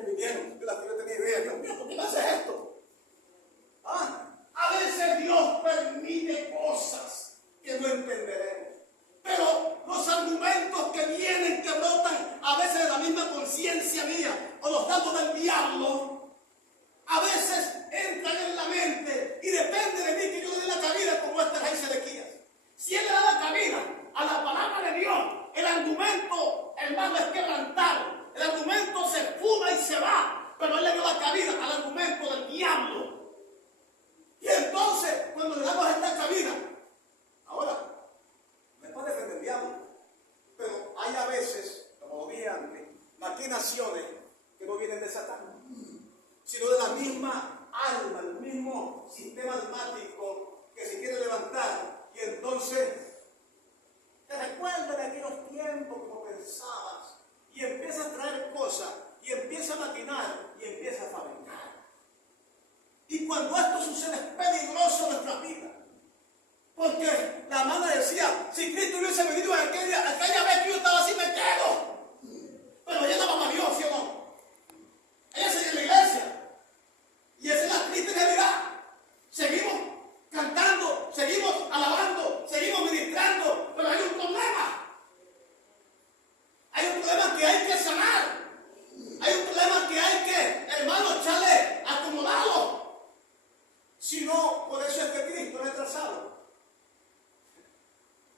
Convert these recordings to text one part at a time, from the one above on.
que vinieron, de las que yo tenía idea. Dios mío, ¿por qué me haces esto? A veces Dios permite cosas que no entenderemos. Pero los argumentos que vienen, que brotan a veces de la misma conciencia mía o los datos del diablo, a veces entran en la mente y depende de mí que yo le dé la cabida como este rey Sedequías. Si él le da la cabida a la palabra de Dios, el argumento, hermano, es quebrantado. El argumento se fuma y se va, pero él le dio la cabida al argumento del diablo. Y entonces, cuando le damos esta cabida, ahora, me puede defender el diablo, pero hay a veces, como dije antes, maquinaciones que no vienen de Satán, sino de la misma alma, el mismo sistema almático que se quiere levantar. Y entonces, te recuerda de aquellos tiempos como pensabas, y empieza a traer cosas, y empieza a maquinar, y empieza a fabricar. Y cuando esto sucede es peligroso en nuestra vida. Porque la hermana decía, si Cristo hubiese venido en aquella vez que yo estaba así, me quedo. Pero ella la mamá Dios, ¿sí o no? Ella sigue en la iglesia. Y esa es la triste realidad. Seguimos cantando, seguimos alabando, seguimos ministrando, pero hay un problema. Hay un problema que hay que sanar. Hay un problema que hay que, hermano, echarle, acomodarlo. Si no, por eso es que Cristo es retrasado.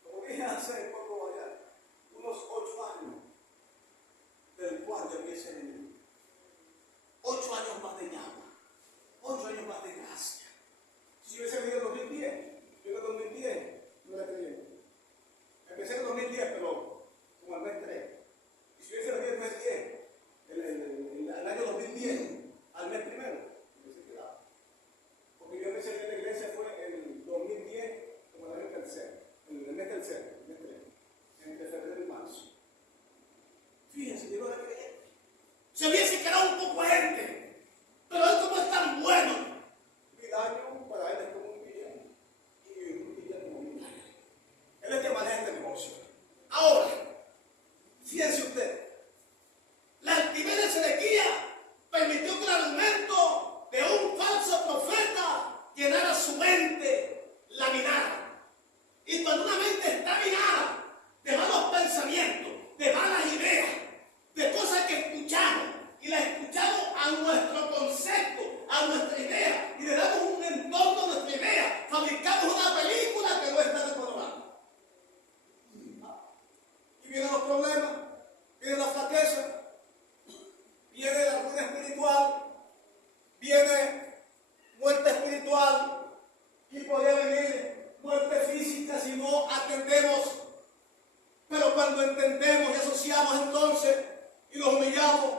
Como dije hace poco allá, unos 8 años, del cual yo vi ese enemigo. 8 años más de llama, 8 años más de gracia. Si yo hubiese venido en 2010, yo en el 2010 no era creyente. Empecé en el 2010, pero como al mes 3. Y si hubiese venido en el mes 10, el año 2010, al mes primero, hubiese quedado. Porque yo empecé en la iglesia fue en el 2010, como el año tercero, en el mes tercero, el mes 3, entre febrero y marzo. Fíjense, yo no era creyente. Se hubiese quedado un poco gente, pero él como es tan bueno, 1000 años para él es como un día, y un día como 1000 años. Él es que maneja este negocio. Ahora, fíjense usted, la altivez de Sedequías permitió que el argumento de un falso profeta llenara su mente, la minara. Y cuando una mente está minada de malos pensamientos, de malas ideas, de cosas que escuchamos, y las escuchamos a nuestro concepto, a nuestra idea, y le damos un entorno a nuestra idea, fabricamos una película que no está de programa. Y vienen los problemas, viene la flaqueza, viene la ruina espiritual, viene muerte espiritual, y podría venir muerte física si no atendemos. Pero cuando entendemos y asociamos entonces y nos humillamos,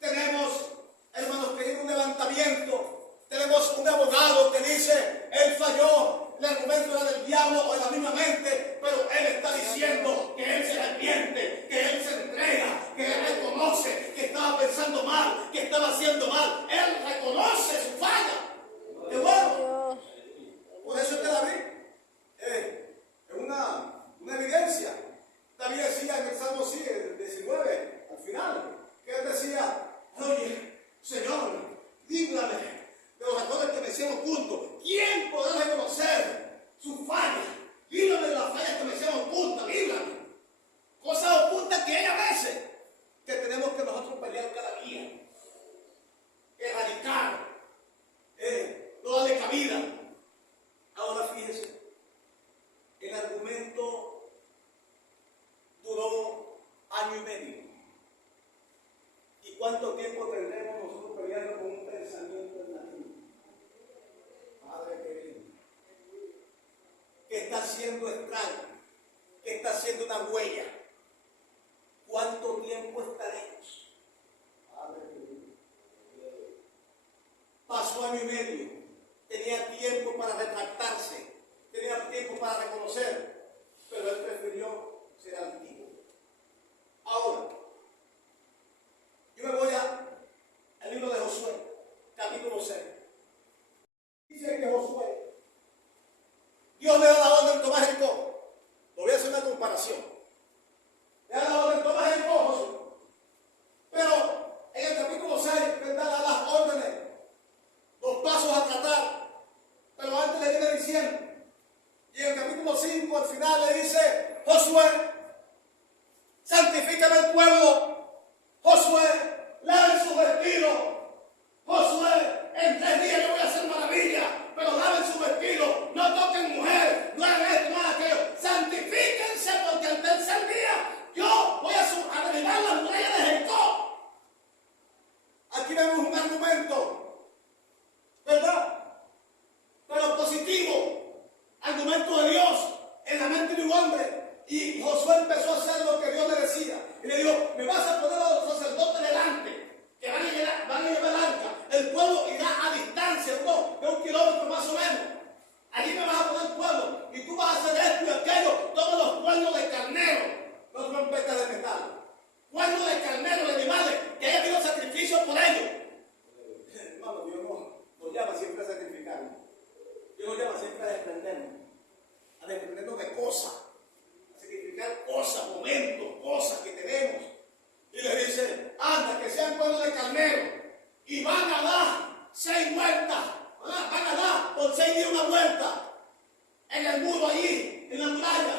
tenemos, hermanos, que ir un levantamiento. Tenemos un abogado que dice, él falló, el argumento era del diablo o de la misma mente, pero él está diciendo que él se arrepiente, que él se entrega, que él reconoce que estaba pensando mal, que estaba haciendo mal. Él reconoce su falla. ¡Qué bueno! Por eso es que David es una evidencia. David decía en el Salmo 19, al final, que él decía, oye, Señor, líbrame de los errores que me hicieron ocultos. ¿Quién podrá reconocer su falla? Líbrame de las fallas que me hicieron ocultas, líbrame. Cosas ocultas que hay a veces que tenemos que nosotros pelear cada día. Erradicar. No darle cabida. Ahora fíjense, el argumento duró 1 año y medio. ¿Y cuánto tiempo tendremos nosotros peleando con un pensamiento negativo? Padre querido, que está haciendo estrago, que está haciendo una huella. ¿Cuánto tiempo estaremos? Padre querido. Pasó 1 año y medio, tenía tiempo para retractarse, tenía tiempo para reconocer, pero él prefirió ser altivo. Ahora, yo me voy al libro de Josué, capítulo 6. Dice que Josué, Dios le da la orden de tomar Jericó. Lo voy a hacer una comparación. Le da la orden de tomar Jericó, Josué. Pero en el capítulo 6 vestido. Josué, en 3 días yo voy a hacer maravilla, pero laven su vestido, no toquen mujer, no hagan esto, no hagan aquello. Santifíquense porque el tercer día yo voy a derribar las murallas de Jericó. Aquí vemos un argumento, ¿verdad? Pero positivo, argumento de Dios en la mente de un hombre. Y Josué empezó a hacer lo que Dios le decía. Y le dijo, me vas a poner a los sacerdotes delante, que van a llevar el arca. El pueblo irá a distancia, de 1 kilómetro más o menos. Allí me vas a poner el pueblo. Y tú vas a hacer esto y aquello, todos los cuernos de carnero, no trompetas de metal. Cuernos de carnero, de animales, que haya habido sacrificio por ellos. Hermano, Dios nos llama siempre a sacrificarnos. Dios nos llama siempre a desprendernos de cosas. Cosas, momentos, cosas que tenemos. Y le dice, anda, que sean pueblos de carnero. Y van a dar 6 vueltas. Van a dar por 6 días una vuelta. En el muro allí, en la muralla.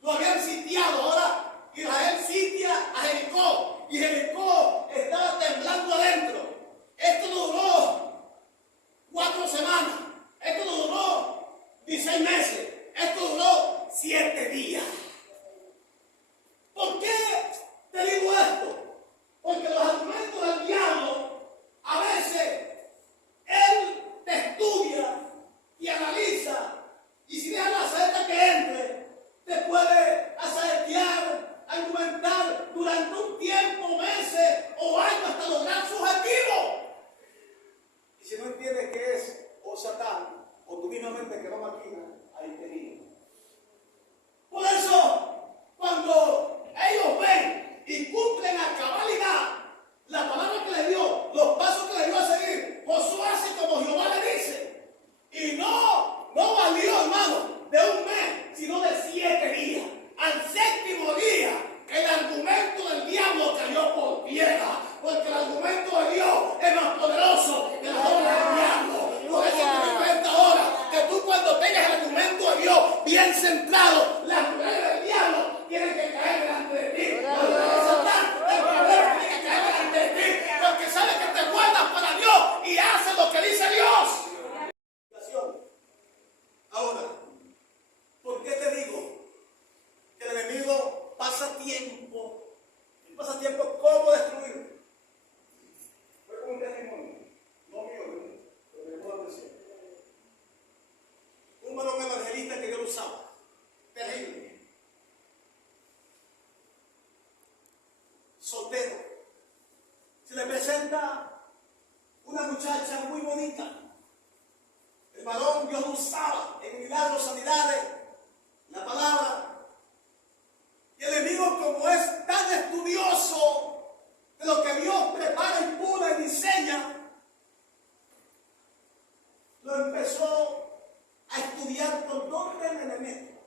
Lo habían sitiado. Ahora Israel sitia a Jericó. Y Jericó estaba temblando adentro. Esto no duró 4 semanas. Esto no duró 16 meses. Esto duró 7 días. ¿Por qué te digo esto? Porque los argumentos del diablo, a veces, él te estudia y analiza, y si deja la saeta que entre, te puede asaetear, argumentar durante un tiempo, meses o años hasta lograr su objetivo. Y si no entiendes qué es o Satán, o tu misma mente que no maquina, ahí te digo. Por eso, cuando ellos ven y cumplen a cabalidad la palabra que les dio, los pasos que les dio a seguir, Josué hace como Jehová le dice. Y no valió, hermano, de 1 mes, sino de 7 días. Al 7º día, el argumento del diablo cayó por tierra, porque el argumento de Dios es más poderoso que la obra del diablo. Por eso te digo en esta hora, que tú cuando tengas el argumento de Dios bien centrado, las murallas del diablo tienen que caer delante de ti. El problema tiene que caer delante de ti, porque sabes que te guardas para Dios y haces lo que dice Dios. Ahora, ¿por qué te digo que el enemigo pasa tiempo? Y pasa tiempo cómo destruirte. Fue como un testimonio, no mío, pero me llamó la atención. Un varón evangelista que yo usaba, terrible. Soltero. Se le presenta una muchacha muy bonita. El varón Dios lo usaba en milagros, sanidades, la palabra. Y el enemigo, como es tan estudioso de lo que Dios prepara y pula y diseña, lo empezó a estudiar por dónde me le meto.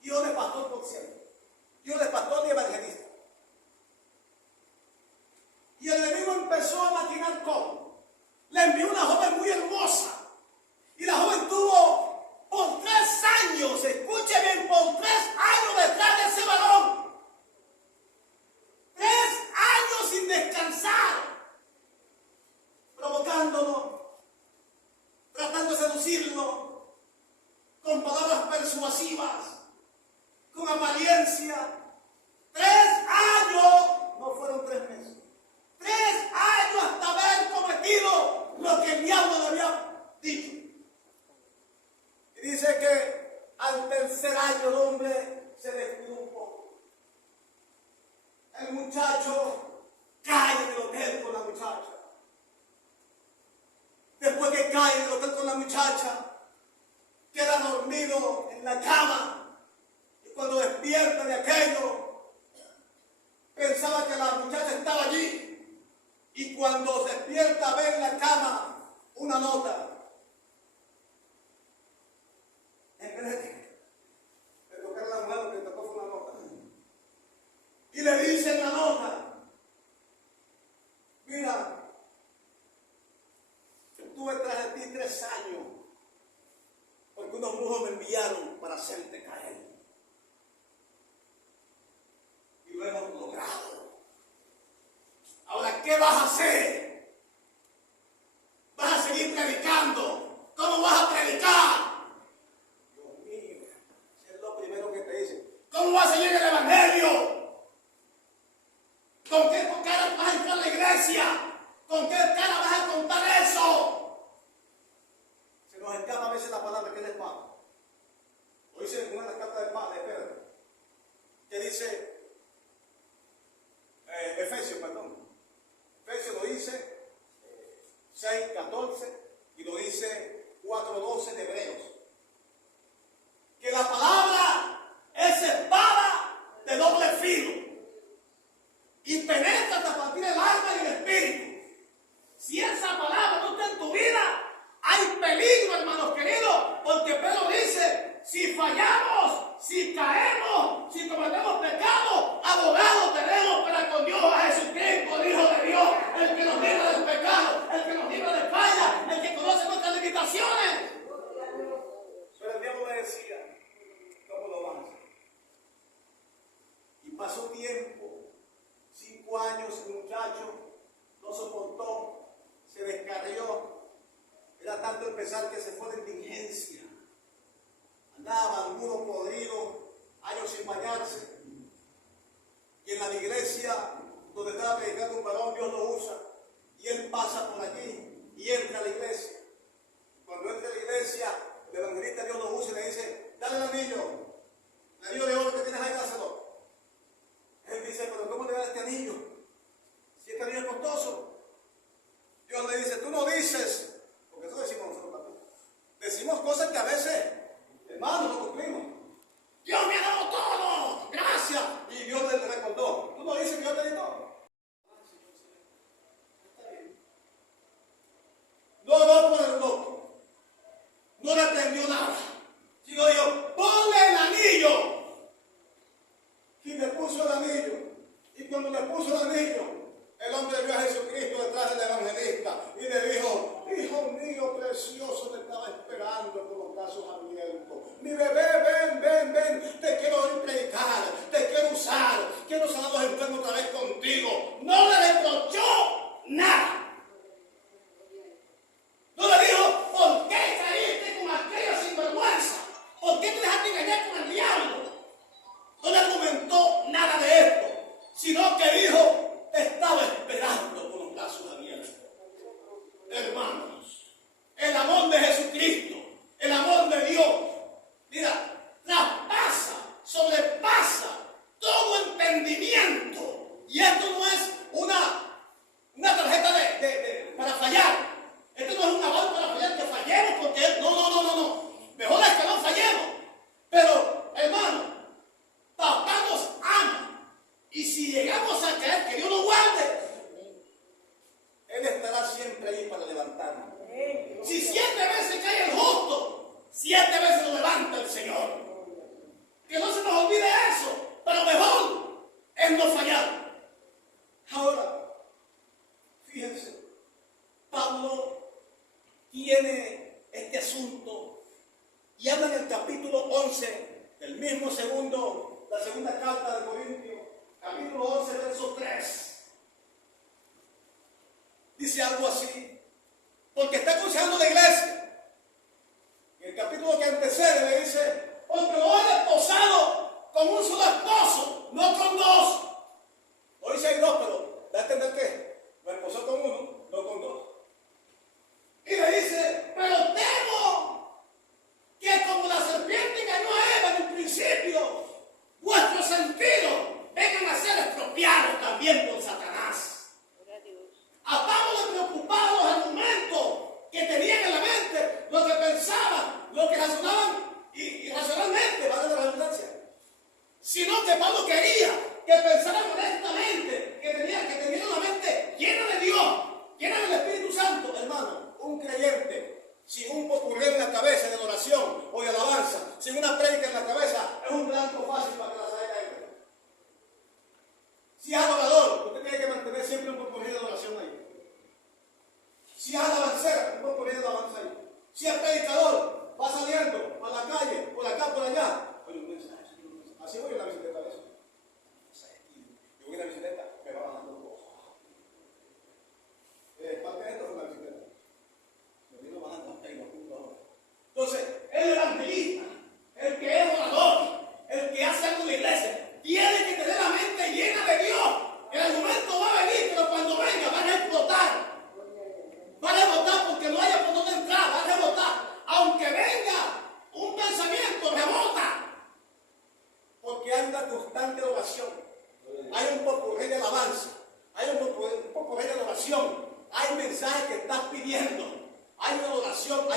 Yo de pastor, por cierto. Yo de pastor y evangelista. Y el enemigo empezó a maquinar cómo. Le envió una joven muy hermosa. Y la joven tuvo por 3 años, escuche bien, por 3 años detrás de ese varón. 3 años sin descansar. Provocándolo, tratando de seducirlo, con palabras persuasivas, con apariencia. 3 años, no fueron 3 meses. 3 años hasta haber cometido lo que el diablo le había dicho. Y dice que al 3er año el hombre se descuidó un poco. El muchacho cae en el hotel con la muchacha. Después que cae en el hotel con la muchacha, queda dormido en la cama. Y cuando despierta de aquello, pensaba que la muchacha estaba allí. Y cuando se despierta ve en la cama una nota. En vez de tocar la mujer, lo que tocó fue una nota. Y le dice en la nota, mira, estuve tras de ti 3 años, porque unos brujos me enviaron para hacerte caer. Y lo hemos logrado. Ahora, ¿qué vas a hacer? iglesia. ¿Con qué cara vas a contar eso? Se nos escapa a veces la palabra que es espada. Hoy dice una de las cartas de Pedro, que dice, Efesios lo dice 6:14 y lo dice 4:12 de Hebreos. Que la palabra es espada de doble filo y penetra hasta partir el alma y el espíritu. Si esa palabra no está en tu vida, hay peligro, hermanos queridos, porque Pedro dice, si fallamos, si caemos, si cometemos pecado, abogado tenemos para con Dios a Jesucristo, el Hijo de Dios, el que nos libra del pecado, el que nos libra de falla, el que conoce nuestras limitaciones. Pero el diablo le decía, ¿cómo lo vamos a hacer? Y pasó tiempo, 5 años, el muchacho no soportó, se descarrió. Era tanto el pesar que se fue de indigencia. Andaba alguno podrido, años sin bañarse. Y en la iglesia donde estaba predicando un varón, Dios lo usa. Y él pasa por allí y entra a la iglesia. Cuando entra a la iglesia, el evangelista Dios lo usa y le dice, dale el anillo de oro que tienes ahí, dáselo. Él dice, pero ¿cómo le das este anillo? Si este anillo es costoso. Dios le dice, tú no dices, porque eso decimos nosotros también. Decimos cosas que a veces, hermanos, no cumplimos. Dios me ha dado todo, gracias. Y Dios le recordó, tú no dices que yo te di todo. No por el loco. No le prendió nada. Sino dijo, ponle el anillo. Y le puso el anillo. Y cuando le puso el anillo, el hombre vio a Jesucristo detrás del evangelista y le dijo, hijo mío precioso, te estaba esperando con los brazos abiertos. Mi bebé, ven, te quiero oír predicar, te quiero usar, quiero sanar a los enfermos otra vez contigo. No le reprochó nada. No le dijo, ¿por qué caíste con aquella sinvergüenza? ¿Por qué te dejaste engañar con el diablo? No le comentó nada de esto, sino que dijo, te estaba esperando con los brazos abiertos. Hermanos, el amor de Jesucristo, el amor de Dios, mira, traspasa, sobrepasa todo entendimiento. Y esto no es una tarjeta para fallar. Esto no es un aval para fallar, que fallemos, porque no. Mejor es que no fallemos. Pero, hermano, papá nos ama. Y si llegamos a caer, que Dios nos guarde, Él estará siempre ahí para levantarnos. Si 7 veces cae el justo, 7 veces lo levanta el Señor. Que no se nos olvide eso. Pero mejor es no fallar. Ahora, fíjense, Pablo tiene este asunto y habla en el capítulo 11 del mismo la segunda carta de Corintios, capítulo 11, verso 3. Dice algo así, porque está aconsejando la iglesia. En el capítulo que antecede le dice, porque lo he desposado con un solo esposo, no con 2. Hoy dice hay 2, pero da a entender que lo esposó con 1, no con 2. Y le dice, pero temo que como la serpiente engañó a Eva en un principio, vuestros sentidos vengan a ser estropeados también por Satanás. A Pablo le preocupaba los mensaje que estás pidiendo. Hay una oración,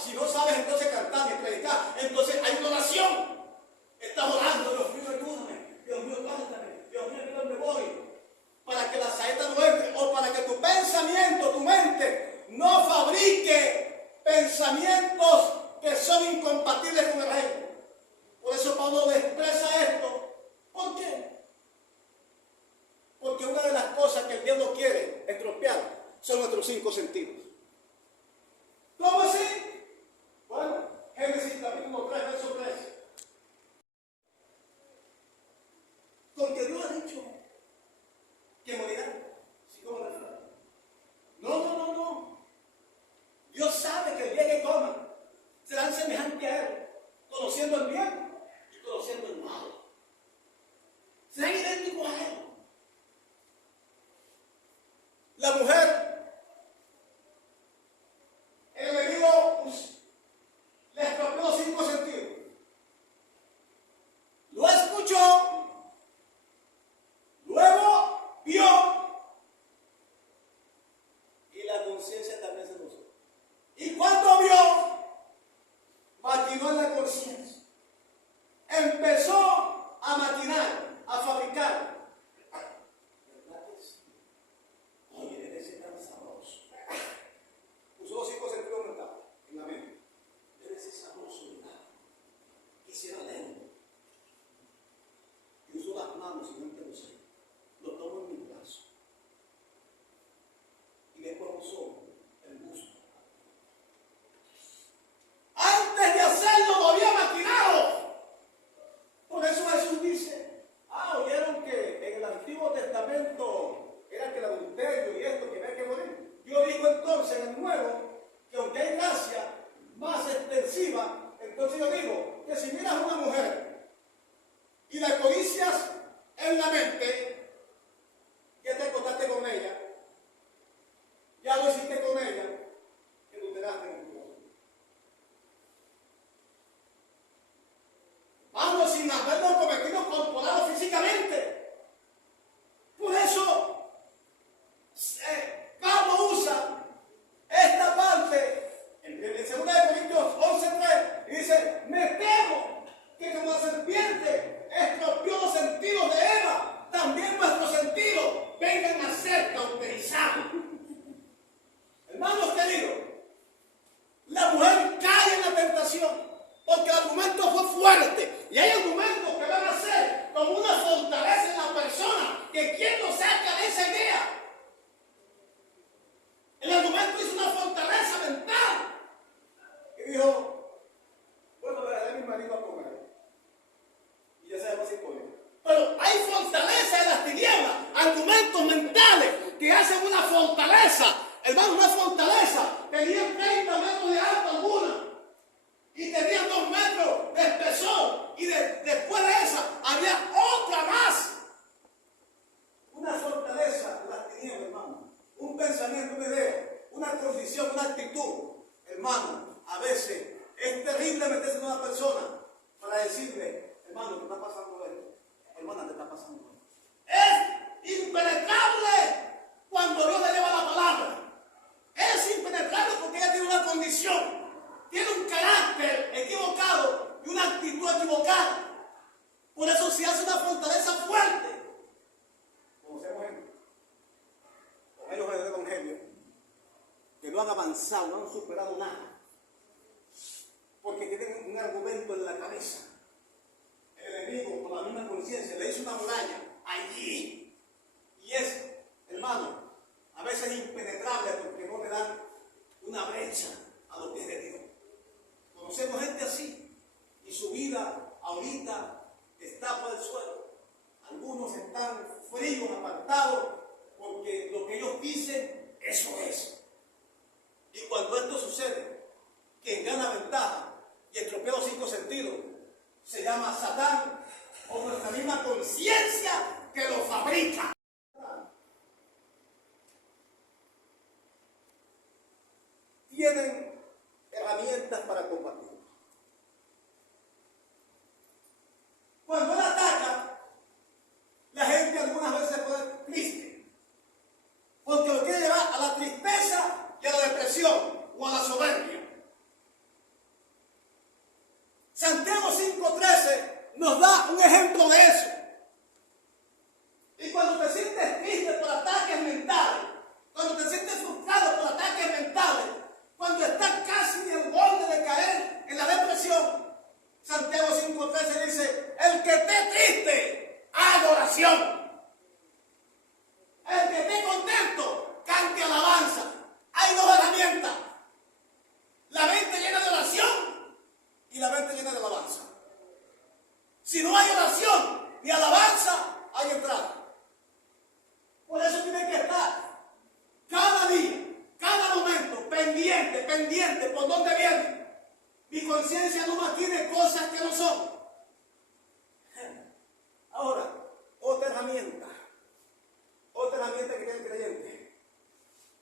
si no sabes entonces cantar ni predicar, entonces hay una oración. Estás orando, Dios mío, ayúdame, Dios mío, cántame, Dios mío, ¿dónde voy? Para que la saeta no entre, o para que tu pensamiento, tu mente, no fabrique pensamientos que son incompatibles con el reino. Por eso Pablo expresa esto. ¿Por qué? Porque una de las cosas que el diablo quiere estropear son nuestros 5 sentidos. ¿Cómo así? Bueno, Génesis capítulo 3, verso 3. Porque Dios ha dicho que morirán si comen la fruta. No. Dios sabe que el día que coman serán semejantes a Él, conociendo el bien y conociendo el mal. Serán idénticos a Él. La mujer, el enemigo le estropeó los 5 sentidos. Lo escuchó, luego vio y la conciencia también se puso. Y cuando vio, maquinó en la conciencia. Empezó a maquinar, a fabricar. ¿Verdad que sí? Oye, debe ser tan sabroso. Usó los 5 sentidos mentales en la mente. Debe ser sabroso, ¿verdad? Quisiera leerlo. Y uso las manos y no te lo sé. Lo tomo en mis brazos. Y después usó el gusto. Antes de hacerlo lo había maquinado. Por eso Jesús dice, oyeron que en el Antiguo Testamento era que el adulterio y esto que había que morir. Yo digo entonces en el Nuevo que aunque hay gracia más extensiva, entonces yo digo que si miras a una mujer y la codicias en la mente, ya te acostaste con ella, ya lo hiciste con ella, que adulteraste en el corazón. Vamos, sin haberlo cometido corporal o físicamente. Por eso Pablo usa esta parte en 2 Corintios 11:3 y dice, me temo que como la serpiente estropeó los sentidos de Eva, también nuestros sentidos vengan a ser cauterizados. Hermanos queridos, la mujer cae en la tentación porque el argumento fue fuerte y hay argumentos que van a ser como una fortaleza en la persona que quien lo saca de esa idea. El argumento es una fortaleza mental. Y dijo, bueno, le daré a mi marido a comer. Y ya sabemos si come. Pero hay fortaleza en las tinieblas, argumentos mentales que hacen una fortaleza. Hermano, una fortaleza. Tenía 30 metros de alto alguna. Y tenía 2 metros de espesor. Y después de esa había otra más. Una fortaleza en las tinieblas, hermano. Un pensamiento, una idea, una condición, una actitud. Hermano, a veces es terrible meterse en una persona para decirle, hermano, te está pasando esto. Hermana, te está pasando esto. Es impenetrable cuando Dios le lleva la palabra. Es impenetrable porque ella tiene una condición. Tiene un carácter equivocado y una actitud equivocada. Por eso se hace una fortaleza fuerte. Conocemos gente, con ellos del Evangelio, que no han avanzado, no han superado nada. Porque tienen un argumento en la cabeza. El enemigo, con la misma conciencia, le hizo una muralla allí. Y es, hermano, a veces impenetrable porque no le dan una brecha a los pies de Dios. Conocemos gente así y su vida ahorita está por el suelo. Algunos están fríos, apartados, porque lo que ellos dicen, eso es. Y cuando esto sucede, quien gana ventaja y estropea los 5 sentidos, se llama Satán o nuestra misma conciencia que lo fabrica. Tienen herramientas para combatir. Cuando él ataca, la gente algunas veces se pone triste, porque lo quiere llevar a la tristeza pendiente. ¿Por dónde viene? Mi conciencia no mantiene cosas que no son. Ahora, otra herramienta que tiene el creyente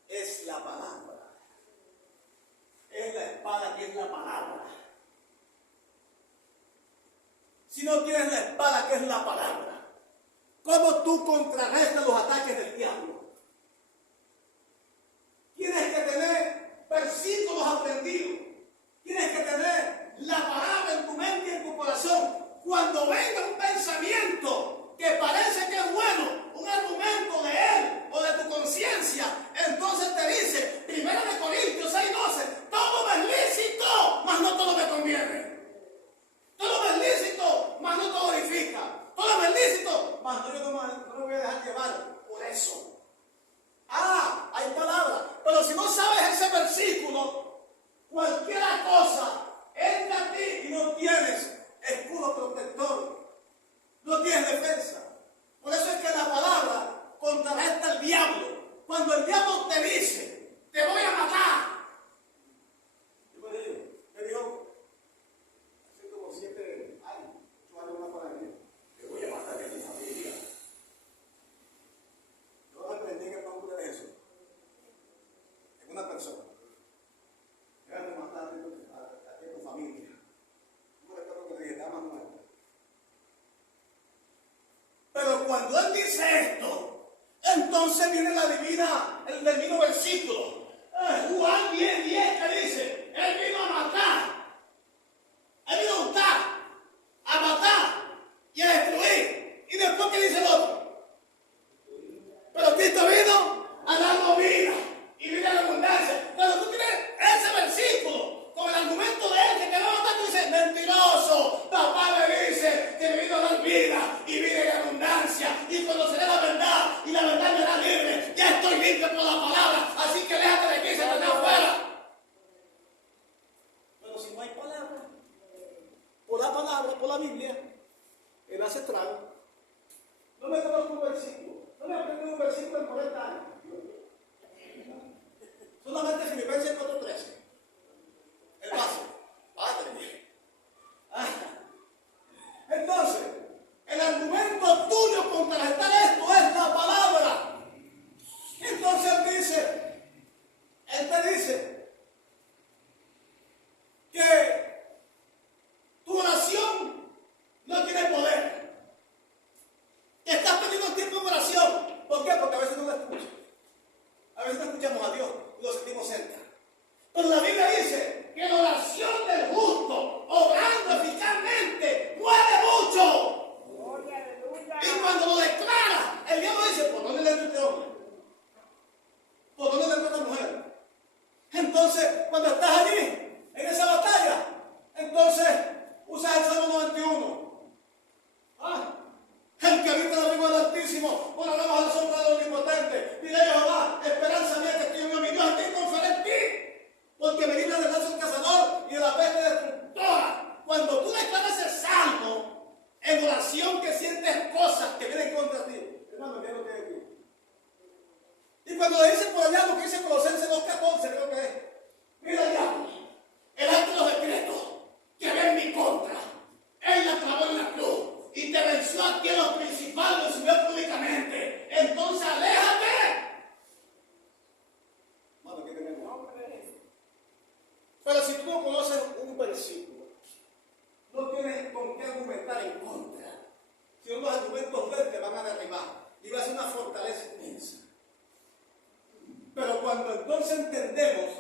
es la palabra. Es la espada que es la palabra. Si no tienes la espada que es la palabra, ¿cómo tú contrarrestas los ataques del diablo? Tienes que tener versículos aprendidos. Tienes que tener la palabra en tu mente y en tu corazón. Cuando venga un pensamiento que parece que es bueno, un argumento de él o de tu conciencia, entonces te dice, 1 Corintios 6:12, todo me es lícito, mas no todo me conviene. Todo me es lícito, mas no todo edifica. Todo me es lícito, mas no, yo no me voy a dejar llevar por eso. Hay palabras, pero si no sabes ese versículo, cualquier cosa entra a ti y no tienes escudo protector, no tienes defensa. Por eso es que la palabra contrarresta al diablo. Cuando el diablo te dice, te voy a matar, me dijo, hace como 7 años, 8 años más para mí, te voy a matar a tu familia. Yo aprendí en el nombre de Jesús, en una persona. Déjame matar a tu familia. No recuerdo que le dije, dama muerta. Pero cuando él dice esto, entonces viene el divino versículo. Juan 10:10 que dice, él vino a matar. Él vino a hurtar, a matar y a destruir. Y después, ¿qué dice el otro? Pero Cristo vino a darnos vida y vida en abundancia. Cuando tú tienes ese versículo con el argumento de él que te va a matar, tú dices, mentiroso. Papá me dice que me vino a dar vida y vida en abundancia. Y conoceré la verdad y la verdad me hará libre. Ya estoy libre por la palabra. Así que déjate de aquí y se te afuera. Pero si no hay palabra, por la palabra, por la Biblia, él hace trago. No me conozco un versículo. No me aprendí un versículo en 40 años. Solamente Filipenses 4:13. El básico. Padre. Entonces, el argumento tuyo contrarrestar esto es la palabra. Entonces él te dice que tu oración no tiene poder. Que estás perdiendo tiempo en oración. ¿Por qué? Porque a veces no la escuchas. A veces no escuchamos a Dios y lo sentimos cerca. Pero la Biblia dice que la oración del justo, obrando eficazmente, mueve mucho. Y cuando lo declara, el diablo dice, ¿por dónde le entra este hombre? ¿Por dónde le entra esta mujer? Entonces, cuando estás allí, en esa batalla, entonces usas el Salmo 91. El que habita en el abrigo del Altísimo, moraremos a la sombra del Omnipotente. Diré Jehová, esperanza mía que estoy en mi Dios, estoy confiado en ti, porque me libra del lazo del cazador y de la peste destructora. Cuando tú declaras el salmo en oración, que sientes cosas que vienen contra ti, hermano, ¿qué es lo que hay aquí? Y cuando le dicen por allá lo que dice Colosenses 2:14, creo que es, mira diablo, el acto de los decretos que ve en mi contra, él la clavó en la cruz y te venció a ti en los principales, lo subió públicamente. Entonces aléjate. Bueno, ¿qué tenemos? Pero si tú no conoces un versículo, no tienes con qué argumentar en contra. Si no, los argumentos de él te van a derribar y va a ser una fortaleza inmensa. Pero cuando entonces entendemos